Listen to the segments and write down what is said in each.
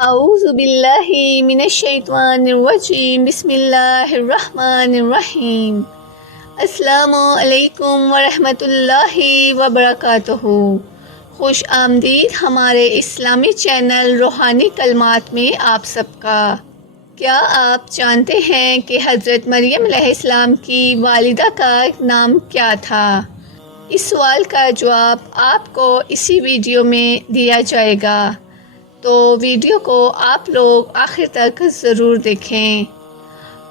اعوذ باللہ من الشیطان الرجیم بسم اللہ الرحمن الرحیم۔ السلام علیکم ورحمۃ اللہ وبرکاتہ۔ خوش آمدید ہمارے اسلامی چینل روحانی کلمات میں آپ سب کا۔ کیا آپ جانتے ہیں کہ حضرت مریم علیہ السلام کی والدہ کا نام کیا تھا؟ اس سوال کا جواب آپ کو اسی ویڈیو میں دیا جائے گا، تو ویڈیو کو آپ لوگ آخر تک ضرور دیکھیں،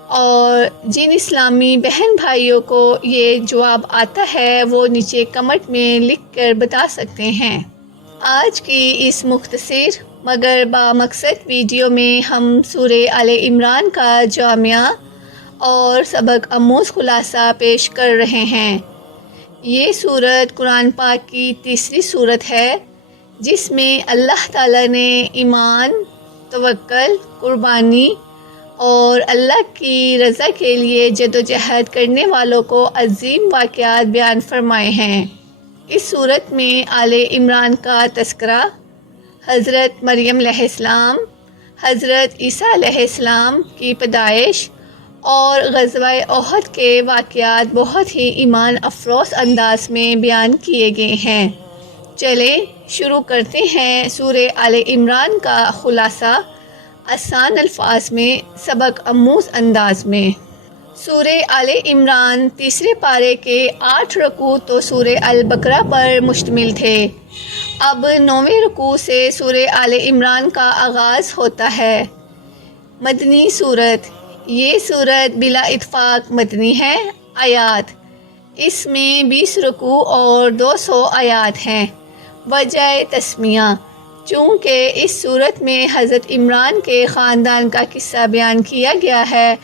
اور جن اسلامی بہن بھائیوں کو یہ جواب آتا ہے وہ نیچے کمنٹ میں لکھ کر بتا سکتے ہیں۔ آج کی اس مختصر مگر بامقصد ویڈیو میں ہم سورہ آل عمران کا جامعہ اور سبق آموز خلاصہ پیش کر رہے ہیں۔ یہ سورت قرآن پاک کی تیسری سورت ہے جس میں اللہ تعالیٰ نے ایمان، توکل، قربانی اور اللہ کی رضا کے لیے جدوجہد کرنے والوں کو عظیم واقعات بیان فرمائے ہیں۔ اس سورت میں آل عمران کا تذکرہ، حضرت مریم علیہ السلام، حضرت عیسیٰ علیہ السلام کی پیدائش اور غزوہ احد کے واقعات بہت ہی ایمان افروز انداز میں بیان کیے گئے ہیں۔ چلیں شروع کرتے ہیں سورہ آل عمران کا خلاصہ آسان الفاظ میں، سبق آموز انداز میں۔ سورہ آل عمران تیسرے پارے کے 8 رکوع تو سورہ البقرہ پر مشتمل تھے۔ اب 9ویں رکوع سے سورہ آل عمران کا آغاز ہوتا ہے۔ مدنی سورت، یہ سورت بلا اتفاق مدنی ہے۔ آیات، اس میں 20 رکوع اور 200 آیات ہیں۔ وجہ تسمیہ، چونکہ اس صورت میں حضرت عمران کے خاندان کا قصہ بیان کیا گیا ہے،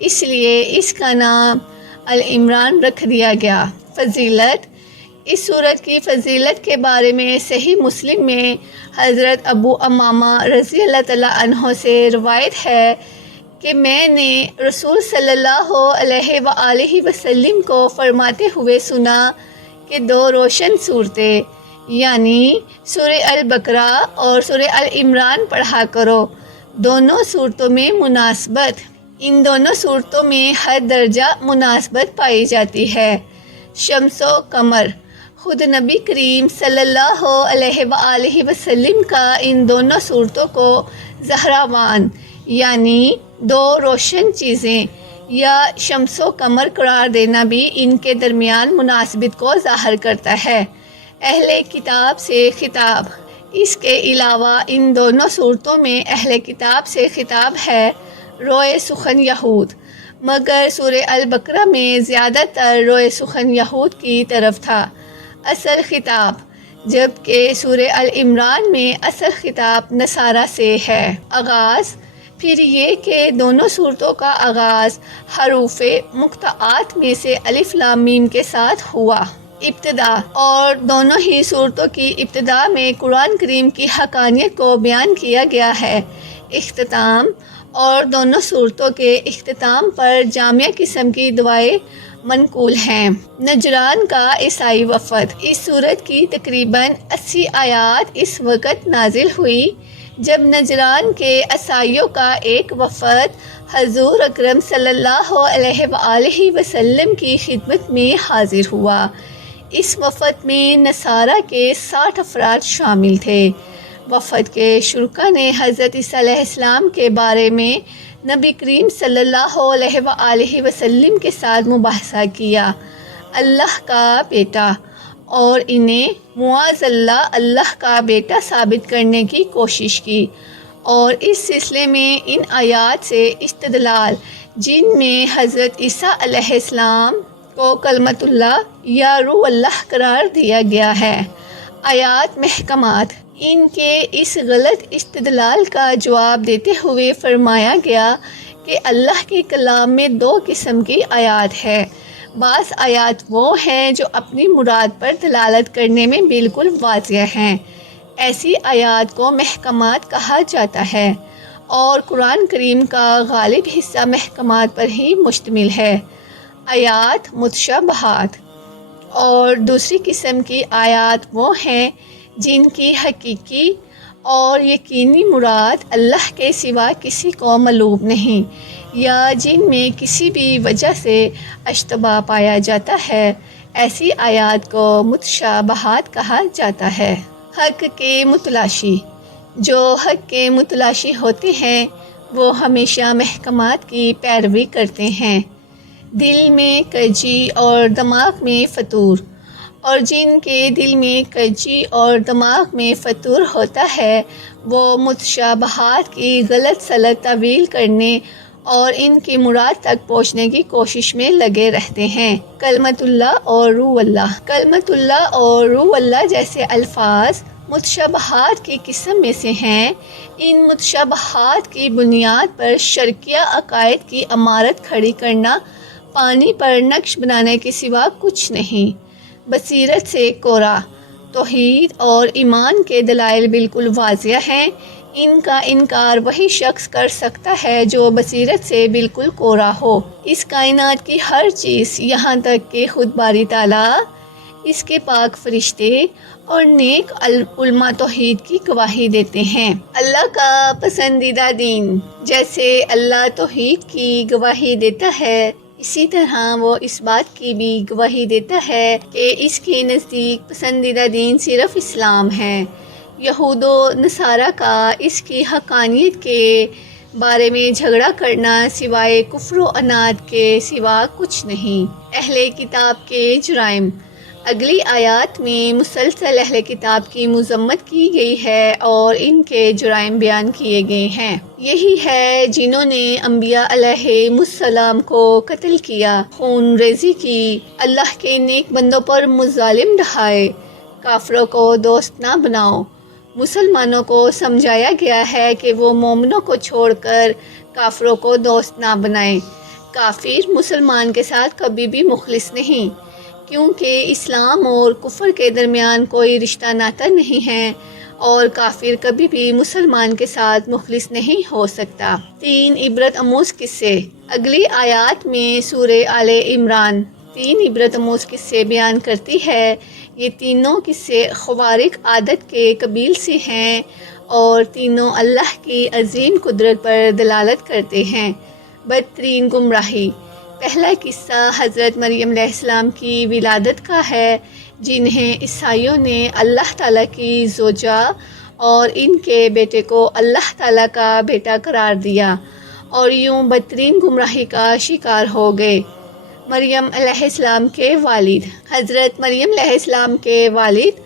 اس لیے اس کا نام العمران رکھ دیا گیا۔ فضیلت، اس صورت کی فضیلت کے بارے میں صحیح مسلم میں حضرت ابو امامہ رضی اللہ تعالیٰ عنہ سے روایت ہے کہ میں نے رسول صلی اللہ علیہ وآلہ وسلم کو فرماتے ہوئے سنا کہ 2 روشن صورتیں یعنی سورہ البقرہ اور سورہ العمران پڑھا کرو۔ دونوں صورتوں میں مناسبت، ان دونوں صورتوں میں ہر درجہ مناسبت پائی جاتی ہے۔ شمس و قمر، خود نبی کریم صلی اللہ علیہ وآلہ وسلم کا ان دونوں صورتوں کو زہراوان یعنی 2 روشن چیزیں یا شمس و قمر قرار دینا بھی ان کے درمیان مناسبت کو ظاہر کرتا ہے۔ اہل کتاب سے خطاب، اس کے علاوہ ان دونوں صورتوں میں اہل کتاب سے خطاب ہے، روئے سخن یہود، مگر سورہ البقرہ میں زیادہ تر روئے سخن یہود کی طرف تھا اصل خطاب، جبکہ سورہ العمران میں اصل خطاب نصارہ سے ہے۔ آغاز، پھر یہ کہ دونوں صورتوں کا آغاز حروف مقطعات میں سے الف لام میم کے ساتھ ہوا۔ ابتدا، اور دونوں ہی صورتوں کی ابتدا میں قرآن کریم کی حقانیت کو بیان کیا گیا ہے۔ اختتام، اور دونوں صورتوں کے اختتام پر جامع قسم کی دعائیں منقول ہیں۔ نجران کا عیسائی وفد، اس صورت کی تقریباً 80 آیات اس وقت نازل ہوئی جب نجران کے عیسائیوں کا ایک وفد حضور اکرم صلی اللہ علیہ وآلہ وسلم کی خدمت میں حاضر ہوا۔ اس وفد میں نصارہ کے 60 افراد شامل تھے۔ وفد کے شرکا نے حضرت عیسیٰ علیہ السلام کے بارے میں نبی کریم صلی اللہ علیہ وآلہ وسلم کے ساتھ مباحثہ کیا، اللہ کا بیٹا، اور انہیں معاذ اللہ اللہ کا بیٹا ثابت کرنے کی کوشش کی، اور اس سلسلے میں ان آیات سے استدلال جن میں حضرت عیسیٰ علیہ السلام کو کلمۃ اللہ یا روح اللہ قرار دیا گیا ہے۔ آیات محکمات، ان کے اس غلط استدلال کا جواب دیتے ہوئے فرمایا گیا کہ اللہ کے کلام میں 2 قسم کی آیات ہے۔ بعض آیات وہ ہیں جو اپنی مراد پر دلالت کرنے میں بالکل واضح ہیں، ایسی آیات کو محکمات کہا جاتا ہے، اور قرآن کریم کا غالب حصہ محکمات پر ہی مشتمل ہے۔ آیات متشابہات، اور دوسری قسم کی آیات وہ ہیں جن کی حقیقی اور یقینی مراد اللہ کے سوا کسی کو ملوب نہیں، یا جن میں کسی بھی وجہ سے اشتباہ پایا جاتا ہے، ایسی آیات کو متشابہات کہا جاتا ہے۔ حق کے متلاشی، جو حق کے متلاشی ہوتے ہیں وہ ہمیشہ محکمات کی پیروی کرتے ہیں، دل میں کجی اور دماغ میں فطور، اور جن کے دل میں کجی اور دماغ میں فطور ہوتا ہے وہ متشابہات کی غلط سلط طویل کرنے اور ان کی مراد تک پہنچنے کی کوشش میں لگے رہتے ہیں۔ کلمۃ اللہ اور روح اللہ، کلمۃ اللہ اور روح اللہ جیسے الفاظ متشابہات کی قسم میں سے ہیں۔ ان متشابہات کی بنیاد پر شرکیہ عقائد کی عمارت کھڑی کرنا پانی پر نقش بنانے کے سوا کچھ نہیں۔ بصیرت سے کورا، توحید اور ایمان کے دلائل بالکل واضح ہیں، ان کا انکار وہی شخص کر سکتا ہے جو بصیرت سے بالکل کورا ہو۔ اس کائنات کی ہر چیز، یہاں تک کہ خود باری تعالیٰ، اس کے پاک فرشتے اور نیک علماء توحید کی گواہی دیتے ہیں۔ اللہ کا پسندیدہ دین، جیسے اللہ توحید کی گواہی دیتا ہے اسی طرح وہ اس بات کی بھی گواہی دیتا ہے کہ اس کے نزدیک پسندیدہ دین صرف اسلام ہے۔ یہود و نصارہ کا اس کی حقانیت کے بارے میں جھگڑا کرنا سوائے کفر و عناد کے سوا کچھ نہیں۔ اہل کتاب کے جرائم، اگلی آیات میں مسلسل اہل کتاب کی مذمت کی گئی ہے اور ان کے جرائم بیان کیے گئے ہیں۔ یہی ہے جنہوں نے انبیاء علیہم السلام کو قتل کیا، خون ریزی کی، اللہ کے نیک بندوں پر مظالم ڈھائے۔ کافروں کو دوست نہ بناؤ۔ مسلمانوں کو سمجھایا گیا ہے کہ وہ مومنوں کو چھوڑ کر کافروں کو دوست نہ بنائیں۔ کافر مسلمان کے ساتھ کبھی بھی مخلص نہیں، کیونکہ اسلام اور کفر کے درمیان کوئی رشتہ ناتا نہیں ہے، اور کافر کبھی بھی مسلمان کے ساتھ مخلص نہیں ہو سکتا۔ 3 عبرت آموز قصے، اگلی آیات میں سورہ آل عمران 3 عبرت آموز قصے بیان کرتی ہے۔ یہ تینوں قصے خوارق عادت کے قبیل سے ہیں اور تینوں اللہ کی عظیم قدرت پر دلالت کرتے ہیں۔ بدترین گمراہی، پہلا قصہ حضرت مریم علیہ السلام کی ولادت کا ہے، جنہیں عیسائیوں نے اللہ تعالیٰ کی زوجہ اور ان کے بیٹے کو اللہ تعالیٰ کا بیٹا قرار دیا اور یوں بدترین گمراہی کا شکار ہو گئے۔ مریم علیہ السلام کے والد، حضرت مریم علیہ السلام کے والد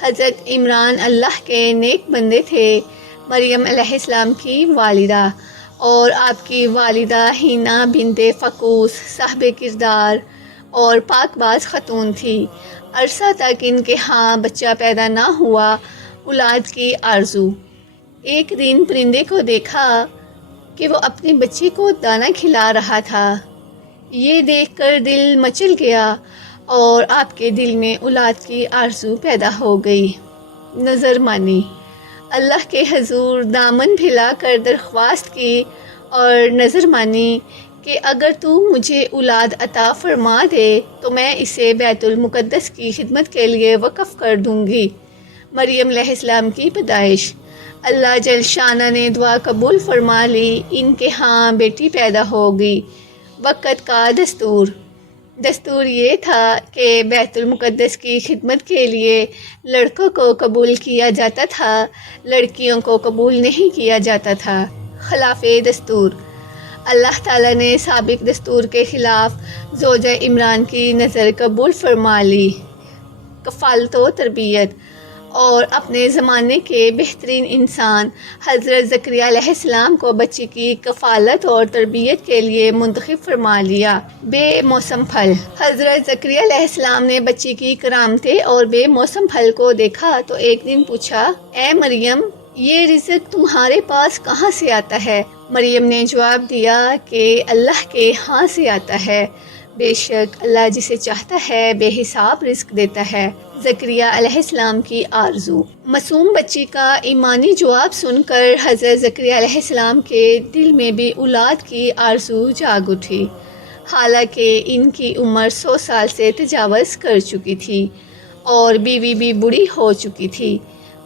حضرت عمران اللہ کے نیک بندے تھے۔ مریم علیہ السلام کی والدہ اور آپ کی والدہ ہینا بنت فقوس صاحب کردار اور پاک باز خاتون تھی۔ عرصہ تک ان کے ہاں بچہ پیدا نہ ہوا، اولاد کی آرزو۔ ایک دن پرندے کو دیکھا کہ وہ اپنے بچے کو دانہ کھلا رہا تھا۔ یہ دیکھ کر دل مچل گیا اور آپ کے دل میں اولاد کی آرزو پیدا ہو گئی۔ نظر مانی، اللہ کے حضور دامن پھیلا کر درخواست کی اور نظر مانی کہ اگر تو مجھے اولاد عطا فرما دے تو میں اسے بیت المقدس کی خدمت کے لیے وقف کر دوں گی۔ مریم علیہ السلام کی پیدائش، اللہ جل شانہ نے دعا قبول فرما لی، ان کے ہاں بیٹی پیدا ہو گئی۔ وقت کا دستور یہ تھا کہ بیت المقدس کی خدمت کے لیے لڑکوں کو قبول کیا جاتا تھا، لڑکیوں کو قبول نہیں کیا جاتا تھا۔ خلاف دستور، اللہ تعالیٰ نے سابق دستور کے خلاف زوجہ عمران کی نظر قبول فرما لی۔ کفالت و تربیت، اور اپنے زمانے کے بہترین انسان حضرت زکریا علیہ السلام کو بچے کی کفالت اور تربیت کے لیے منتخب فرما لیا۔ بے موسم پھل، حضرت زکریا علیہ السلام نے بچے کی کرامتیں اور بے موسم پھل کو دیکھا تو ایک دن پوچھا، اے مریم، یہ رزق تمہارے پاس کہاں سے آتا ہے؟ مریم نے جواب دیا کہ اللہ کے ہاں سے آتا ہے، بے شک اللہ جسے چاہتا ہے بے حساب رزق دیتا ہے۔ زکریا علیہ السلام کی آرزو، معصوم بچی کا ایمانی جواب سن کر حضرت زکریا علیہ السلام کے دل میں بھی اولاد کی آرزو جاگ اٹھی، حالانکہ ان کی عمر 100 سال سے تجاوز کر چکی تھی اور بیوی بھی بوڑھی ہو چکی تھی۔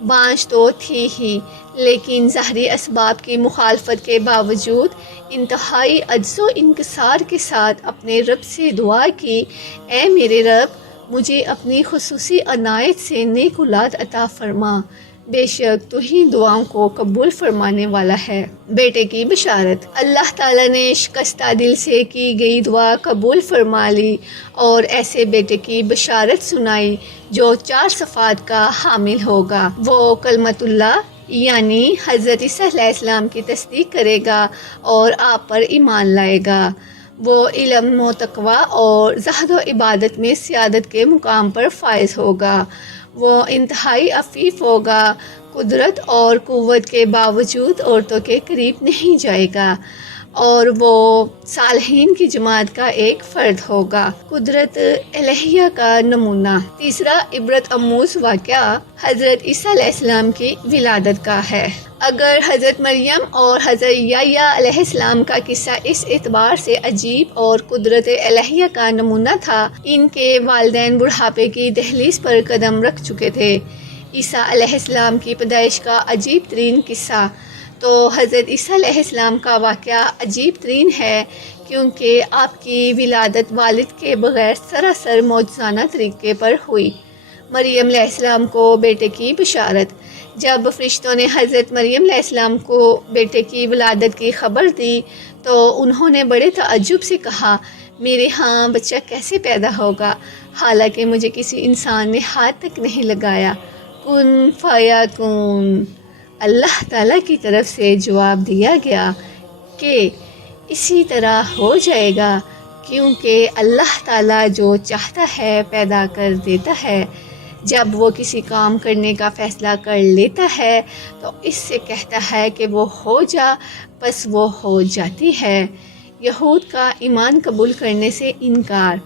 بانجھ تو تھی ہی، لیکن ظاہری اسباب کی مخالفت کے باوجود انتہائی عجز و انکسار کے ساتھ اپنے رب سے دعا کی، اے میرے رب، مجھے اپنی خصوصی عنایت سے نیک اولاد عطا فرما، بے شک تو ہی دعاؤں کو قبول فرمانے والا ہے۔ بیٹے کی بشارت۔ اللہ تعالیٰ نے شکستہ دل سے کی گئی دعا قبول فرما لی اور ایسے بیٹے کی بشارت سنائی جو 4 صفات کا حامل ہوگا۔ وہ کلمۃ اللہ یعنی حضرت عیسیٰ علیہ السلام کی تصدیق کرے گا اور آپ پر ایمان لائے گا۔ وہ علم و تقوی اور زہد و عبادت میں سیادت کے مقام پر فائز ہوگا۔ وہ انتہائی عفیف ہوگا، قدرت اور قوت کے باوجود عورتوں کے قریب نہیں جائے گا، اور وہ صالحین کی جماعت کا ایک فرد ہوگا، قدرت الہیہ کا نمونہ۔ تیسرا عبرت آموز واقعہ حضرت عیسیٰ علیہ السلام کی ولادت کا ہے۔ اگر حضرت مریم اور حضرت یحییٰ علیہ السلام کا قصہ اس اعتبار سے عجیب اور قدرت الہیہ کا نمونہ تھا، ان کے والدین بڑھاپے کی دہلیز پر قدم رکھ چکے تھے۔ عیسیٰ علیہ السلام کی پیدائش کا عجیب ترین قصہ تو حضرت عیسیٰ علیہ السلام کا واقعہ عجیب ترین ہے، کیونکہ آپ کی ولادت والد کے بغیر سراسر معجزانہ طریقے پر ہوئی۔ مریم علیہ السلام کو بیٹے کی بشارت۔ جب فرشتوں نے حضرت مریم علیہ السلام کو بیٹے کی ولادت کی خبر دی تو انہوں نے بڑے تعجب سے کہا، میرے ہاں بچہ کیسے پیدا ہوگا، حالانکہ مجھے کسی انسان نے ہاتھ تک نہیں لگایا۔ کن فیکون۔ اللہ تعالیٰ کی طرف سے جواب دیا گیا کہ اسی طرح ہو جائے گا، کیونکہ اللہ تعالیٰ جو چاہتا ہے پیدا کر دیتا ہے۔ جب وہ کسی کام کرنے کا فیصلہ کر لیتا ہے تو اس سے کہتا ہے کہ وہ ہو جا، بس وہ ہو جاتی ہے۔ یہود کا ایمان قبول کرنے سے انکار۔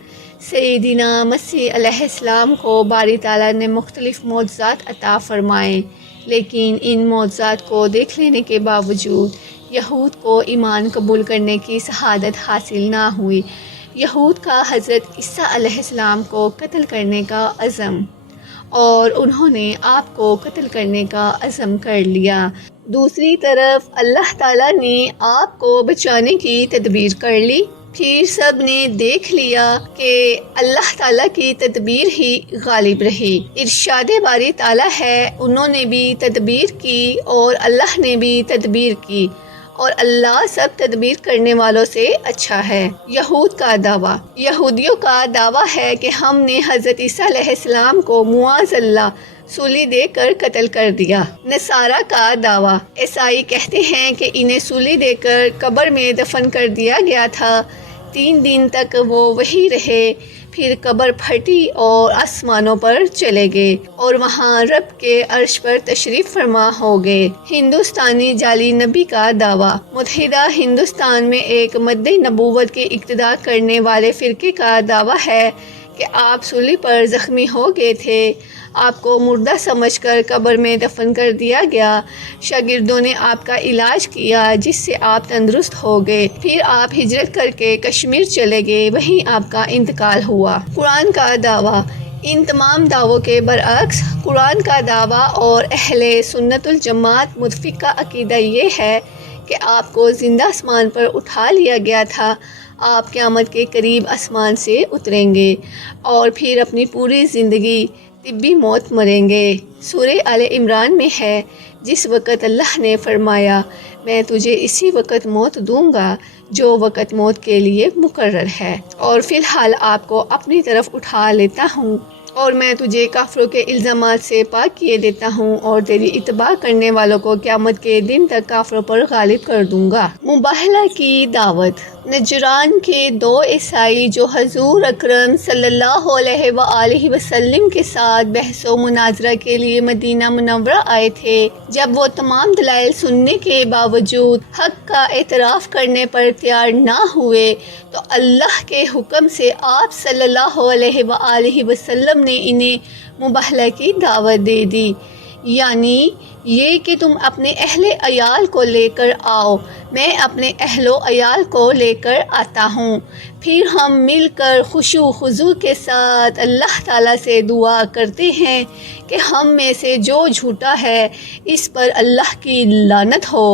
سیدنا مسیح علیہ السلام کو باری تعالیٰ نے مختلف معجزات عطا فرمائے، لیکن ان معجزات کو دیکھ لینے کے باوجود یہود کو ایمان قبول کرنے کی شہادت حاصل نہ ہوئی۔ یہود کا حضرت عیسیٰ علیہ السلام کو قتل کرنے کا عزم، اور انہوں نے آپ کو قتل کرنے کا عزم کر لیا۔ دوسری طرف اللہ تعالیٰ نے آپ کو بچانے کی تدبیر کر لی۔ پھر سب نے دیکھ لیا کہ اللہ تعالیٰ کی تدبیر ہی غالب رہی۔ ارشاد باری تعالیٰ ہے، انہوں نے بھی تدبیر کی اور اللہ نے بھی تدبیر کی، اور اللہ سب تدبیر کرنے والوں سے اچھا ہے۔ یہود کا دعویٰ۔ یہودیوں کا دعویٰ ہے کہ ہم نے حضرت عیسیٰ علیہ السلام کو معاذ اللہ سولی دے کر قتل کر دیا۔ نصارہ کا دعویٰ۔ عیسائی کہتے ہیں کہ انہیں سولی دے کر قبر میں دفن کر دیا گیا تھا۔ 3 دن تک وہ وہی رہے، پھر قبر پھٹی اور آسمانوں پر چلے گئے اور وہاں رب کے عرش پر تشریف فرما ہو گئے۔ ہندوستانی جعلی نبی کا دعویٰ۔ متحدہ ہندوستان میں ایک مدعی نبوت کی اقتدا کرنے والے فرقے کا دعویٰ ہے کہ آپ سولی پر زخمی ہو گئے تھے، آپ کو مردہ سمجھ کر قبر میں دفن کر دیا گیا، شاگردوں نے آپ کا علاج کیا جس سے آپ تندرست ہو گئے، پھر آپ ہجرت کر کے کشمیر چلے گئے، وہیں آپ کا انتقال ہوا۔ قرآن کا دعویٰ۔ ان تمام دعووں کے برعکس قرآن کا دعویٰ اور اہل سنت الجماعت متفقہ عقیدہ یہ ہے کہ آپ کو زندہ آسمان پر اٹھا لیا گیا تھا، آپ قیامت کے قریب آسمان سے اتریں گے اور پھر اپنی پوری زندگی طبی موت مریں گے۔ سورہ آل عمران میں ہے، جس وقت اللہ نے فرمایا، میں تجھے اسی وقت موت دوں گا جو وقت موت کے لیے مقرر ہے، اور فی الحال آپ کو اپنی طرف اٹھا لیتا ہوں، اور میں تجھے کافروں کے الزامات سے پاک کیے دیتا ہوں، اور تیری اتباع کرنے والوں کو قیامت کے دن تک کافروں پر غالب کر دوں گا۔ مباہلہ کی دعوت۔ نجران کے 2 عیسائی جو حضور اکرم صلی اللہ علیہ وآلہ وسلم کے ساتھ بحث و مناظرہ کے لیے مدینہ منورہ آئے تھے، جب وہ تمام دلائل سننے کے باوجود حق کا اعتراف کرنے پر تیار نہ ہوئے تو اللہ کے حکم سے آپ صلی اللہ علیہ وآلہ وسلم نے انہیں مباہلہ کی دعوت دے دی، یعنی یہ کہ تم اپنے اہل عیال کو لے کر آؤ، میں اپنے اہل و عیال کو لے کر آتا ہوں، پھر ہم مل کر خشوع و خضوع کے ساتھ اللہ تعالیٰ سے دعا کرتے ہیں کہ ہم میں سے جو جھوٹا ہے اس پر اللہ کی لعنت ہو۔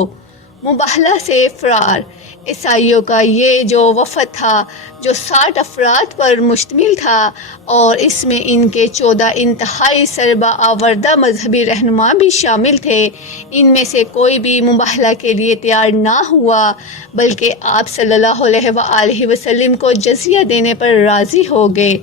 مباہلہ سے فرار۔ عیسائیوں کا یہ جو وفد تھا جو 60 افراد پر مشتمل تھا اور اس میں ان کے 14 انتہائی سربراہ آوردہ مذہبی رہنما بھی شامل تھے، ان میں سے کوئی بھی مباہلہ کے لیے تیار نہ ہوا بلکہ آپ صلی اللہ علیہ وآلہ وسلم کو جزیہ دینے پر راضی ہو گئے۔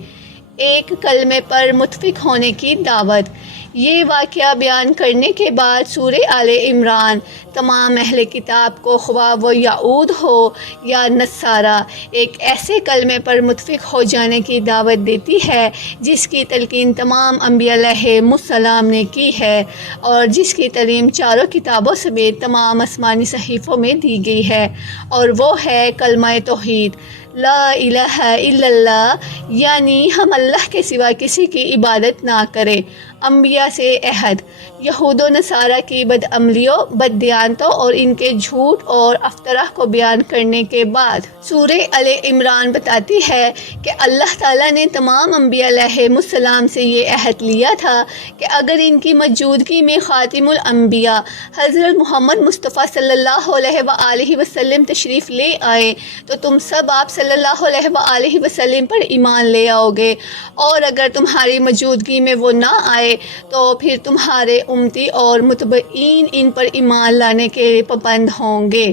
ایک کلمے پر متفق ہونے کی دعوت۔ یہ واقعہ بیان کرنے کے بعد سورہ آل عمران تمام اہل کتاب کو خواہ وہ یہود ہو یا نصارہ ایک ایسے کلمے پر متفق ہو جانے کی دعوت دیتی ہے جس کی تلقین تمام انبیاء علیہم السلام نے کی ہے اور جس کی تعلیم چاروں کتابوں سمیت تمام آسمانی صحیفوں میں دی گئی ہے، اور وہ ہے کلمہ توحید، لا الہ الا اللہ، یعنی ہم اللہ کے سوا کسی کی عبادت نہ کریں۔ انبیاء سے عہد۔ یہود و نصارہ کی بدعملیوں، بددیانتوں اور ان کے جھوٹ اور افطرا کو بیان کرنے کے بعد سورہ آل عمران بتاتی ہے کہ اللہ تعالیٰ نے تمام انبیاء علیہم السلام سے یہ عہد لیا تھا کہ اگر ان کی موجودگی میں خاتم الانبیاء حضرت محمد مصطفیٰ صلی اللہ علیہ وآلہ وسلم تشریف لے آئے تو تم سب آپ صلی اللہ علیہ وآلہ وسلم پر ایمان لے آؤ گے، اور اگر تمہاری موجودگی میں وہ نہ آئے تو پھر تمہارے امتی اور متبعین ان پر ایمان لانے کے پابند ہوں گے۔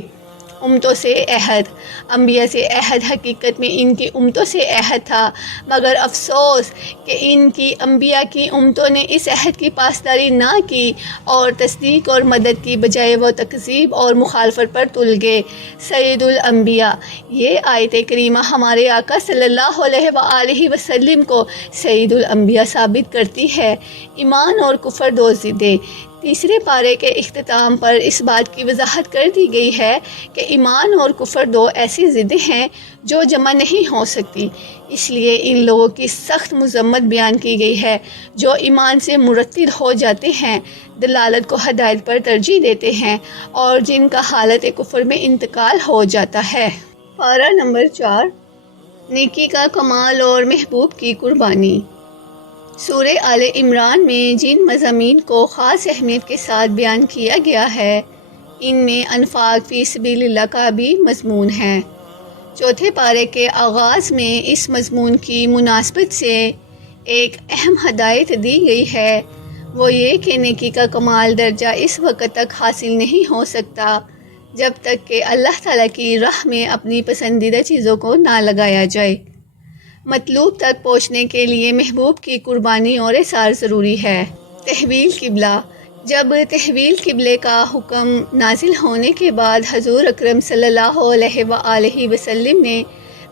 امتوں سے عہد۔ انبیاء سے عہد حقیقت میں ان کی امتوں سے عہد تھا، مگر افسوس کہ ان کی انبیاء کی امتوں نے اس عہد کی پاسداری نہ کی اور تصدیق اور مدد کی بجائے وہ تکذیب اور مخالفت پر تل گئے۔ سید الانبیاء۔ یہ آیت کریمہ ہمارے آقا صلی اللہ علیہ وآلہ وسلم کو سید الانبیاء ثابت کرتی ہے۔ ایمان اور کفر دو ضدیں۔ تیسرے پارے کے اختتام پر اس بات کی وضاحت کر دی گئی ہے کہ ایمان اور کفر دو ایسی ضدیں ہیں جو جمع نہیں ہو سکتی، اس لیے ان لوگوں کی سخت مذمت بیان کی گئی ہے جو ایمان سے مرتد ہو جاتے ہیں، دلالت کو ہدایت پر ترجیح دیتے ہیں اور جن کا حالت کفر میں انتقال ہو جاتا ہے۔ پارہ نمبر 4۔ نیکی کا کمال اور محبوب کی قربانی۔ سورہ آل عمران میں جن مضامین کو خاص اہمیت کے ساتھ بیان کیا گیا ہے ان میں انفاق فی سبیل اللہ کا بھی مضمون ہے۔ چوتھے پارے کے آغاز میں اس مضمون کی مناسبت سے ایک اہم ہدایت دی گئی ہے، وہ یہ کہ نیکی کا کمال درجہ اس وقت تک حاصل نہیں ہو سکتا جب تک کہ اللہ تعالیٰ کی راہ میں اپنی پسندیدہ چیزوں کو نہ لگایا جائے۔ مطلوب تک پہنچنے کے لیے محبوب کی قربانی اور اثار ضروری ہے۔ تحویل قبلہ۔ جب تحویل قبلے کا حکم نازل ہونے کے بعد حضور اکرم صلی اللہ علیہ وآلہ وسلم نے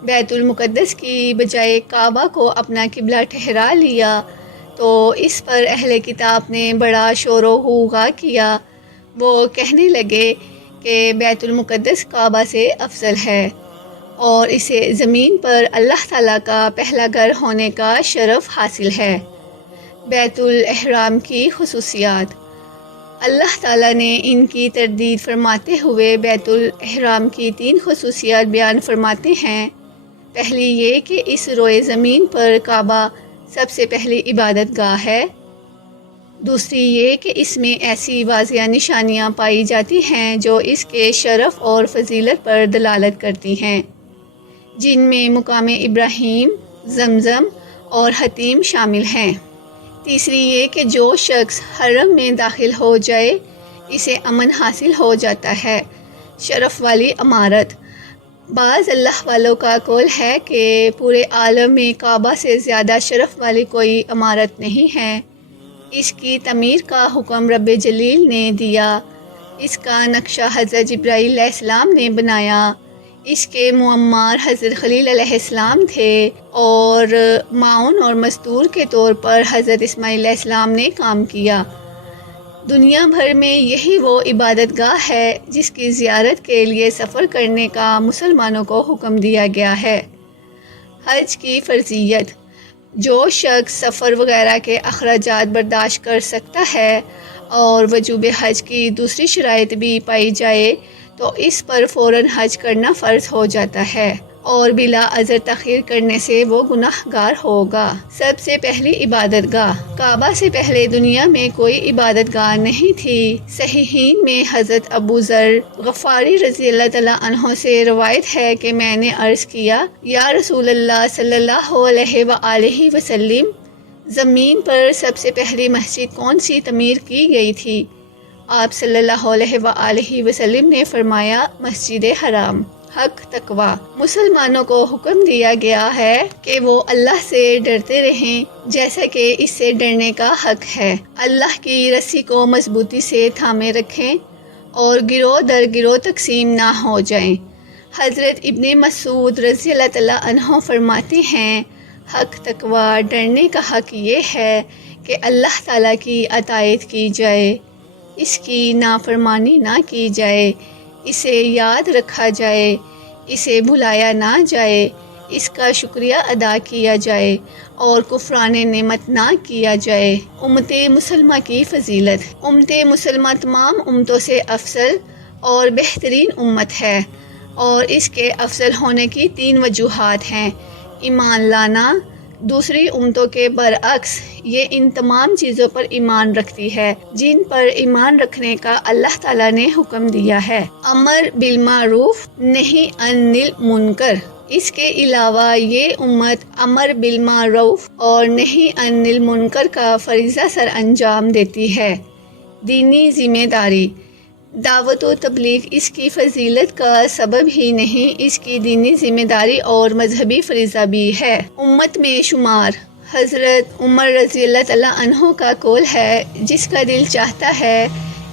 بیت المقدس کی بجائے کعبہ کو اپنا قبلہ ٹھہرا لیا تو اس پر اہل کتاب نے بڑا شور و غوغا کیا۔ وہ کہنے لگے کہ بیت المقدس کعبہ سے افضل ہے اور اسے زمین پر اللہ تعالیٰ کا پہلا گھر ہونے کا شرف حاصل ہے۔ بیت الاحرام کی خصوصیات۔ اللہ تعالیٰ نے ان کی تردید فرماتے ہوئے بیت الاحرام کی 3 خصوصیات بیان فرماتے ہیں۔ پہلی یہ کہ اس روئے زمین پر کعبہ سب سے پہلی عبادت گاہ ہے۔ دوسری یہ کہ اس میں ایسی واضح نشانیاں پائی جاتی ہیں جو اس کے شرف اور فضیلت پر دلالت کرتی ہیں، جن میں مقام ابراہیم، زمزم اور حتیم شامل ہیں۔ تیسری یہ کہ جو شخص حرم میں داخل ہو جائے اسے امن حاصل ہو جاتا ہے۔ شرف والی عمارت۔ بعض اللہ والوں کا قول ہے کہ پورے عالم میں کعبہ سے زیادہ شرف والی کوئی عمارت نہیں ہے۔ اس کی تعمیر کا حکم رب جلیل نے دیا۔ اس کا نقشہ حضرت جبرائیل علیہ السلام نے بنایا۔ اس کے معمار حضرت خلیل علیہ السلام تھے اور معاون اور مزدور کے طور پر حضرت اسماعیل علیہ السلام نے کام کیا۔ دنیا بھر میں یہی وہ عبادت گاہ ہے جس کی زیارت کے لیے سفر کرنے کا مسلمانوں کو حکم دیا گیا ہے۔ حج کی فرضیت۔ جو شخص سفر وغیرہ کے اخراجات برداشت کر سکتا ہے اور وجوب حج کی دوسری شرائط بھی پائی جائے تو اس پر فوراً حج کرنا فرض ہو جاتا ہے اور بلا عذر تاخیر کرنے سے وہ گناہ گار ہوگا۔ سب سے پہلی عبادت گاہ۔ کعبہ سے پہلے دنیا میں کوئی عبادت گاہ نہیں تھی۔ صحیحین میں حضرت ابو ذر غفاری رضی اللہ تعالیٰ عنہ سے روایت ہے کہ میں نے عرض کیا، یا رسول اللہ صلی اللہ علیہ وآلہ وسلم، زمین پر سب سے پہلی مسجد کون سی تعمیر کی گئی تھی؟ آپ صلی اللہ علیہ وآلہ وسلم نے فرمایا، مسجد حرام۔ حق تقوی۔ مسلمانوں کو حکم دیا گیا ہے کہ وہ اللہ سے ڈرتے رہیں جیسا کہ اس سے ڈرنے کا حق ہے۔ اللہ کی رسی کو مضبوطی سے تھامے رکھیں اور گروہ در گروہ تقسیم نہ ہو جائیں۔ حضرت ابن مسعود رضی اللہ تعالیٰ عنہ فرماتے ہیں، حق تقوی ڈرنے کا حق یہ ہے کہ اللہ تعالیٰ کی اطاعت کی جائے، اس کی نافرمانی نہ کی جائے، اسے یاد رکھا جائے، اسے بھلایا نہ جائے، اس کا شکریہ ادا کیا جائے اور کفران نعمت نہ کیا جائے۔ امت مسلمہ کی فضیلت۔ امت مسلمہ تمام امتوں سے افضل اور بہترین امت ہے اور اس کے افضل ہونے کی 3 وجوہات ہیں۔ ایمان لانا، دوسری امتوں کے برعکس یہ ان تمام چیزوں پر ایمان رکھتی ہے جن پر ایمان رکھنے کا اللہ تعالیٰ نے حکم دیا ہے۔ امر بالمعروف، نہی عن المنکر۔ اس کے علاوہ یہ امت امر بالمعروف اور نہی عن المنکر کا فریضہ سر انجام دیتی ہے۔ دینی ذمہ داری۔ دعوت و تبلیغ اس کی فضیلت کا سبب ہی نہیں، اس کی دینی ذمہ داری اور مذہبی فریضہ بھی ہے۔ امت میں شمار۔ حضرت عمر رضی اللہ تعالیٰ عنہ کا قول ہے، جس کا دل چاہتا ہے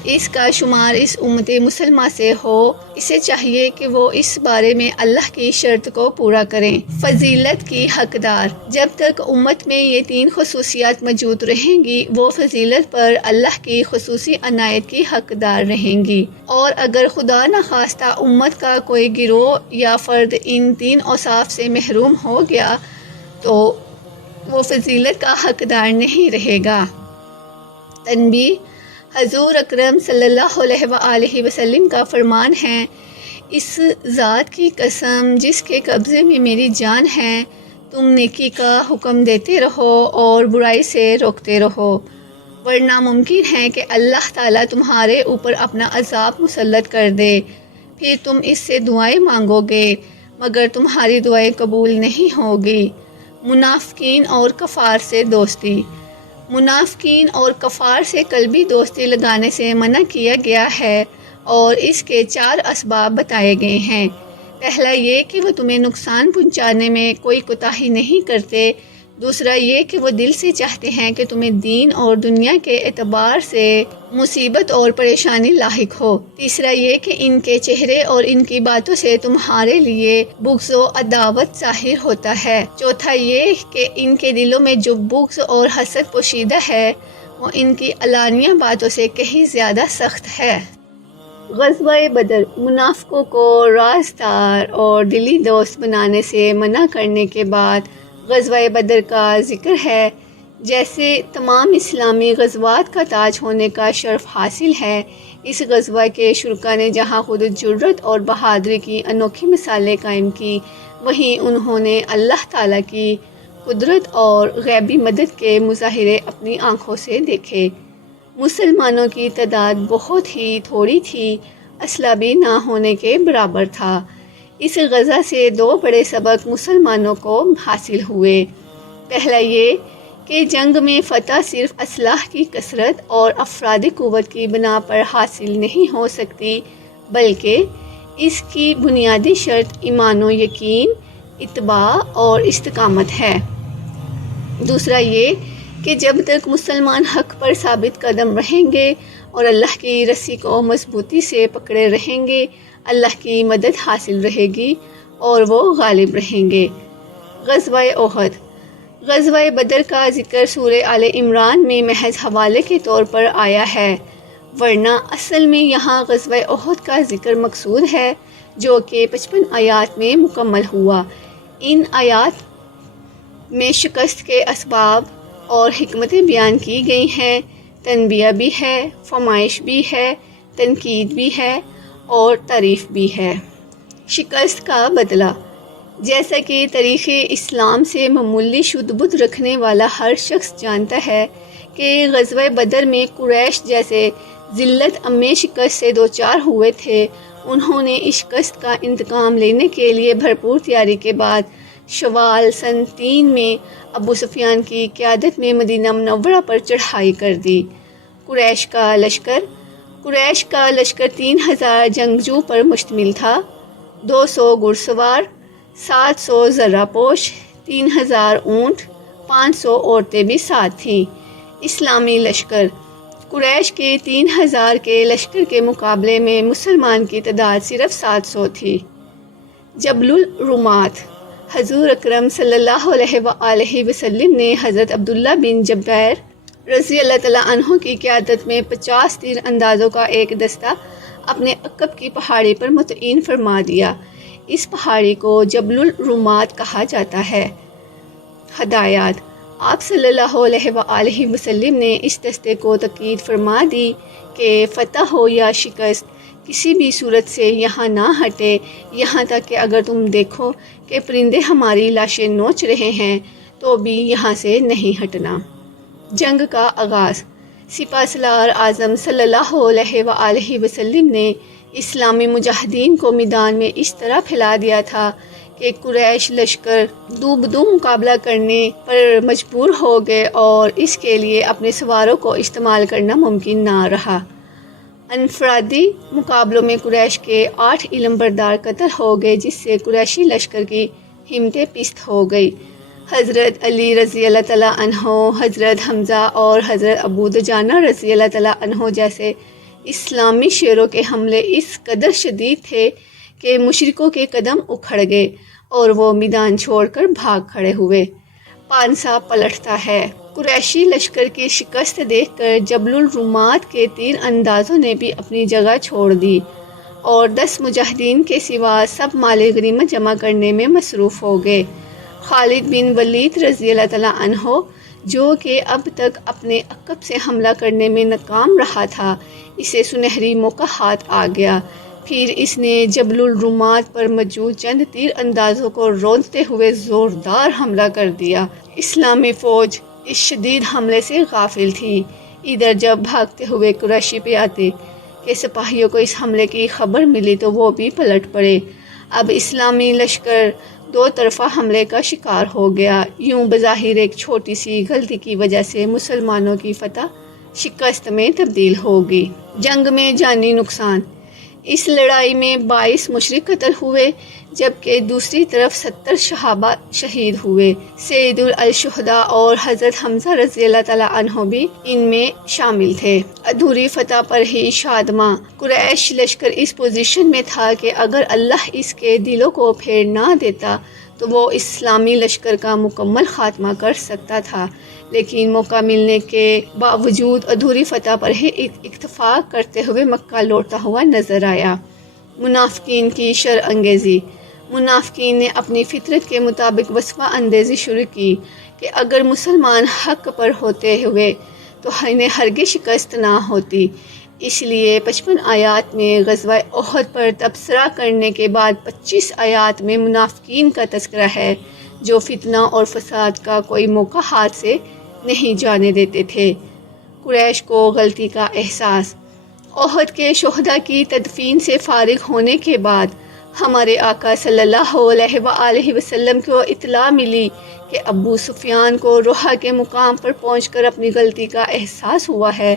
اس کا شمار اس امت مسلمہ سے ہو، اسے چاہیے کہ وہ اس بارے میں اللہ کی شرط کو پورا کریں۔ فضیلت کی حقدار۔ جب تک امت میں یہ 3 خصوصیات موجود رہیں گی، وہ فضیلت پر اللہ کی خصوصی عنایت کی حقدار رہیں گی، اور اگر خدا نخواستہ امت کا کوئی گروہ یا فرد ان 3 اوصاف سے محروم ہو گیا تو وہ فضیلت کا حقدار نہیں رہے گا۔ تنبیہ۔ حضور اکرم صلی اللہ علیہ وآلہ وسلم کا فرمان ہے، اس ذات کی قسم جس کے قبضے میں میری جان ہے، تم نیکی کا حکم دیتے رہو اور برائی سے روکتے رہو، ورنہ ممکن ہے کہ اللہ تعالیٰ تمہارے اوپر اپنا عذاب مسلط کر دے، پھر تم اس سے دعائیں مانگو گے مگر تمہاری دعائیں قبول نہیں ہوگی۔ منافقین اور کفار سے دوستی۔ منافقین اور کفار سے قلبی دوستی لگانے سے منع کیا گیا ہے اور اس کے 4 اسباب بتائے گئے ہیں۔ پہلا یہ کہ وہ تمہیں نقصان پہنچانے میں کوئی کوتاہی نہیں کرتے، دوسرا یہ کہ وہ دل سے چاہتے ہیں کہ تمہیں دین اور دنیا کے اعتبار سے مصیبت اور پریشانی لاحق ہو، تیسرا یہ کہ ان کے چہرے اور ان کی باتوں سے تمہارے لیے بغض و عداوت ظاہر ہوتا ہے، چوتھا یہ کہ ان کے دلوں میں جو بغض اور حسد پوشیدہ ہے وہ ان کی علانیہ باتوں سے کہیں زیادہ سخت ہے۔ غزوہ بدر۔ منافقوں کو رازدار اور دلی دوست بنانے سے منع کرنے کے بعد غزوہ بدر کا ذکر ہے۔ جیسے تمام اسلامی غزوات کا تاج ہونے کا شرف حاصل ہے، اس غزوہ کے شرکا نے جہاں خود جرأت اور بہادری کی انوکھی مثالیں قائم کی، وہیں انہوں نے اللہ تعالیٰ کی قدرت اور غیبی مدد کے مظاہرے اپنی آنکھوں سے دیکھے۔ مسلمانوں کی تعداد بہت ہی تھوڑی تھی، اسلحہ بھی نہ ہونے کے برابر تھا۔ اس غزہ سے 2 بڑے سبق مسلمانوں کو حاصل ہوئے۔ پہلا یہ کہ جنگ میں فتح صرف اسلحہ کی کثرت اور افرادی قوت کی بنا پر حاصل نہیں ہو سکتی، بلکہ اس کی بنیادی شرط ایمان و یقین، اتباع اور استقامت ہے۔ دوسرا یہ کہ جب تک مسلمان حق پر ثابت قدم رہیں گے اور اللہ کی رسی کو مضبوطی سے پکڑے رہیں گے، اللہ کی مدد حاصل رہے گی اور وہ غالب رہیں گے۔ غزوہ احد۔ غزوہ بدر کا ذکر سورہ آل عمران میں محض حوالے کے طور پر آیا ہے، ورنہ اصل میں یہاں غزوہ احد کا ذکر مقصود ہے، جو کہ 55 آیات میں مکمل ہوا۔ ان آیات میں شکست کے اسباب اور حکمتیں بیان کی گئی ہیں۔ تنبیہ بھی ہے، فرمائش بھی ہے، تنقید بھی ہے اور تعریف بھی ہے۔ شکست کا بدلہ۔ جیسا کہ تاریخ اسلام سے معمولی شد بدھ رکھنے والا ہر شخص جانتا ہے کہ غزوہ بدر میں قریش جیسے ذلت امی شکست سے دوچار ہوئے تھے، انہوں نے اس شکست کا انتقام لینے کے لیے بھرپور تیاری کے بعد شوال سن 3 میں ابو سفیان کی قیادت میں مدینہ منورہ پر چڑھائی کر دی۔ قریش کا لشکر 3000 جنگجو پر مشتمل تھا، 200 گھڑ سوار، 700 زرہ پوش، 3000 اونٹ، 500 عورتیں بھی ساتھ تھیں۔ اسلامی لشکر۔ قریش کے 3000 کے لشکر کے مقابلے میں مسلمان کی تعداد صرف 700 تھی۔ جبل الرومات۔ حضور اکرم صلی اللہ علیہ وآلہ وسلم نے حضرت عبداللہ بن جبیر رضی اللہ تعالیٰ عنہ کی قیادت میں 50 تیر اندازوں کا ایک دستہ اپنے عقب کی پہاڑی پر متعین فرما دیا۔ اس پہاڑی کو جبل الرومات کہا جاتا ہے۔ ہدایات۔ آپ صلی اللہ علیہ وآلہ وسلم نے اس دستے کو تاکید فرما دی کہ فتح ہو یا شکست کسی بھی صورت سے یہاں نہ ہٹے، یہاں تک کہ اگر تم دیکھو کہ پرندے ہماری لاشیں نوچ رہے ہیں تو بھی یہاں سے نہیں ہٹنا۔ جنگ کا آغاز۔ سپہ سالار اعظم صلی اللہ علیہ وآلہ وسلم نے اسلامی مجاہدین کو میدان میں اس طرح پھیلا دیا تھا کہ قریش لشکر دو بدو مقابلہ کرنے پر مجبور ہو گئے اور اس کے لیے اپنے سواروں کو استعمال کرنا ممکن نہ رہا۔ انفرادی مقابلوں میں قریش کے 8 علم بردار قتل ہو گئے، جس سے قریشی لشکر کی ہمتیں پست ہو گئی۔ حضرت علی رضی اللہ تعالیٰ عنہ، حضرت حمزہ اور حضرت ابو دجانہ رضی اللہ تعالیٰ عنہ جیسے اسلامی شیروں کے حملے اس قدر شدید تھے کہ مشرکوں کے قدم اکھڑ گئے اور وہ میدان چھوڑ کر بھاگ کھڑے ہوئے۔ پانسا پلٹتا ہے۔ قریشی لشکر کی شکست دیکھ کر جبل الرومات کے تیر اندازوں نے بھی اپنی جگہ چھوڑ دی اور 10 مجاہدین کے سوا سب مال غنیمت جمع کرنے میں مصروف ہو گئے۔ خالد بن ولید رضی اللہ تعالیٰ عنہ، جو کہ اب تک اپنے عقب سے حملہ کرنے میں ناکام رہا تھا، اسے سنہری موقع ہاتھ آ گیا۔ پھر اس نے جبل الرومات پر موجود چند تیر اندازوں کو رونتے ہوئے زوردار حملہ کر دیا۔ اسلامی فوج اس شدید حملے سے غافل تھی۔ ادھر جب بھاگتے ہوئے قریشی پہ آتے کہ سپاہیوں کو اس حملے کی خبر ملی تو وہ بھی پلٹ پڑے۔ اب اسلامی لشکر 2 طرفہ حملے کا شکار ہو گیا۔ یوں بظاہر ایک چھوٹی سی غلطی کی وجہ سے مسلمانوں کی فتح شکست میں تبدیل ہوگی۔ جنگ میں جانی نقصان۔ اس لڑائی میں 22 مشرک قتل ہوئے، جبکہ دوسری طرف 70 صحابہ شہید ہوئے۔ سید الشہداء اور حضرت حمزہ رضی اللہ تعالیٰ عنہ بھی ان میں شامل تھے۔ ادھوری فتح پر ہی شادماں۔ قریش لشکر اس پوزیشن میں تھا کہ اگر اللہ اس کے دلوں کو پھیر نہ دیتا تو وہ اسلامی لشکر کا مکمل خاتمہ کر سکتا تھا، لیکن موقع ملنے کے باوجود ادھوری فتح پر ہی اکتفا کرتے ہوئے مکہ لوٹتا ہوا نظر آیا۔ منافقین کی شر انگیزی۔ منافقین نے اپنی فطرت کے مطابق وصفہ اندیزی شروع کی کہ اگر مسلمان حق پر ہوتے ہوئے تو انہیں ہرگز شکست نہ ہوتی۔ اس لیے 55 آیات میں غزوہ احد پر تبصرہ کرنے کے بعد 25 آیات میں منافقین کا تذکرہ ہے، جو فتنہ اور فساد کا کوئی موقع ہاتھ سے نہیں جانے دیتے تھے۔ قریش کو غلطی کا احساس۔ احد کے شہداء کی تدفین سے فارغ ہونے کے بعد ہمارے آقا صلی اللہ علیہ وآلہ وسلم کو اطلاع ملی کہ ابو سفیان کو روحا کے مقام پر پہنچ کر اپنی غلطی کا احساس ہوا ہے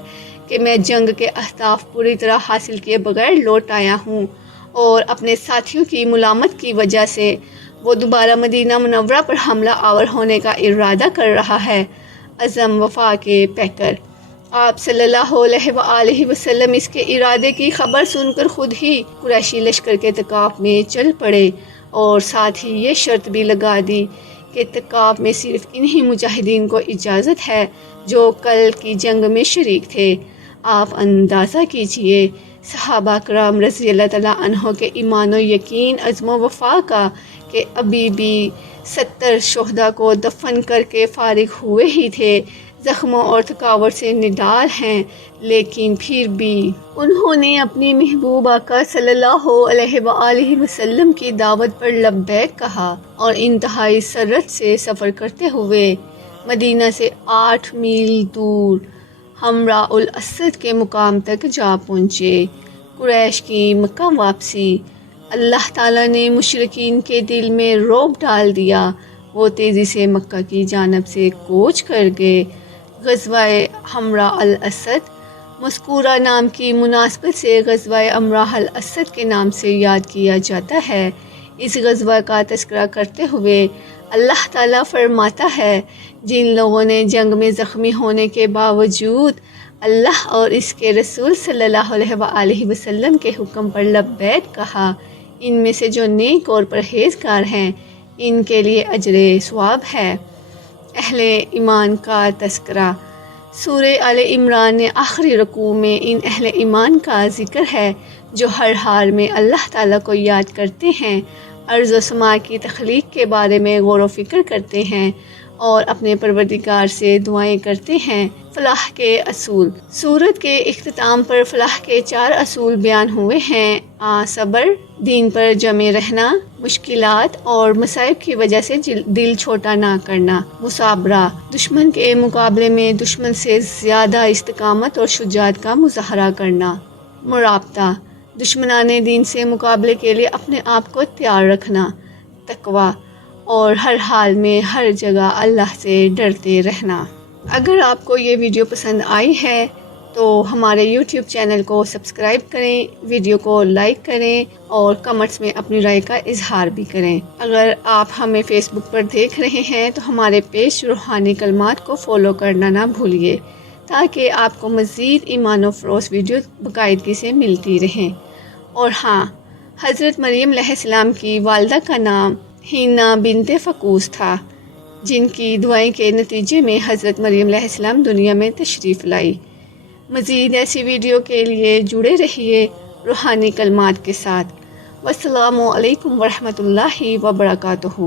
کہ میں جنگ کے اہداف پوری طرح حاصل کیے بغیر لوٹ آیا ہوں اور اپنے ساتھیوں کی ملامت کی وجہ سے وہ دوبارہ مدینہ منورہ پر حملہ آور ہونے کا ارادہ کر رہا ہے۔ عزم وفا کے پیکر۔ آپ صلی اللہ علیہ وآلہ وسلم اس کے ارادے کی خبر سن کر خود ہی قریشی لشکر کے تکاف میں چل پڑے اور ساتھ ہی یہ شرط بھی لگا دی کہ تکاف میں صرف انہی مجاہدین کو اجازت ہے جو کل کی جنگ میں شریک تھے۔ آپ اندازہ کیجئے صحابہ کرام رضی اللہ تعالیٰ عنہ کے ایمان و یقین، عزم و وفا کا، کہ ابھی بھی 70 شہداء کو دفن کر کے فارغ ہوئے ہی تھے، زخموں اور تھکاوٹ سے نڈال ہیں، لیکن پھر بھی انہوں نے اپنی محبوب آقا صلی اللہ علیہ وآلہ وسلم کی دعوت پر لبیک کہا اور انتہائی سرعت سے سفر کرتے ہوئے مدینہ سے 8 میل دور حمراء الاسد کے مقام تک جا پہنچے۔ قریش کی مکہ واپسی۔ اللہ تعالیٰ نے مشرکین کے دل میں رعب ڈال دیا، وہ تیزی سے مکہ کی جانب سے کوچ کر گئے۔ غزوہ حمراء الاسد مذکورہ نام کی مناسبت سے غزوہ امراء الاسد کے نام سے یاد کیا جاتا ہے۔ اس غزوہ کا تذکرہ کرتے ہوئے اللہ تعالیٰ فرماتا ہے، جن لوگوں نے جنگ میں زخمی ہونے کے باوجود اللہ اور اس کے رسول صلی اللہ علیہ وآلہ وسلم کے حکم پر لبیک کہا، ان میں سے جو نیک اور پرہیزگار ہیں ان کے لیے اجر ثواب ہے۔ اہل ایمان کا تذکرہ۔ سورہ آل عمران نے آخری رکوع میں ان اہل ایمان کا ذکر ہے جو ہر حال میں اللہ تعالیٰ کو یاد کرتے ہیں، ارض و سماء کی تخلیق کے بارے میں غور و فکر کرتے ہیں اور اپنے پروردگار سے دعائیں کرتے ہیں۔ فلاح کے اصول۔ سورت کے اختتام پر فلاح کے 4 اصول بیان ہوئے ہیں۔ صبر، دین پر جمے رہنا، مشکلات اور مصائب کی وجہ سے دل چھوٹا نہ کرنا، مثابرہ، دشمن کے مقابلے میں دشمن سے زیادہ استقامت اور شجاعت کا مظاہرہ کرنا، مرابطہ، دشمنان دین سے مقابلے کے لیے اپنے آپ کو تیار رکھنا، تقویٰ اور ہر حال میں ہر جگہ اللہ سے ڈرتے رہنا۔ اگر آپ کو یہ ویڈیو پسند آئی ہے تو ہمارے یوٹیوب چینل کو سبسکرائب کریں، ویڈیو کو لائک کریں اور کمنٹس میں اپنی رائے کا اظہار بھی کریں۔ اگر آپ ہمیں فیس بک پر دیکھ رہے ہیں تو ہمارے پیج روحانی کلمات کو فالو کرنا نہ بھولیے تاکہ آپ کو مزید ایمان و فروز ویڈیو باقاعدگی سے ملتی رہیں۔ اور ہاں، حضرت مریم علیہ السلام کی والدہ کا نام حنہ بنت فقوس تھا، جن کی دعائیں کے نتیجے میں حضرت مریم علیہ السلام دنیا میں تشریف لائی۔ مزید ایسی ویڈیو کے لیے جڑے رہیے روحانی کلمات کے ساتھ۔ والسلام علیکم ورحمۃ اللہ وبرکاتہ۔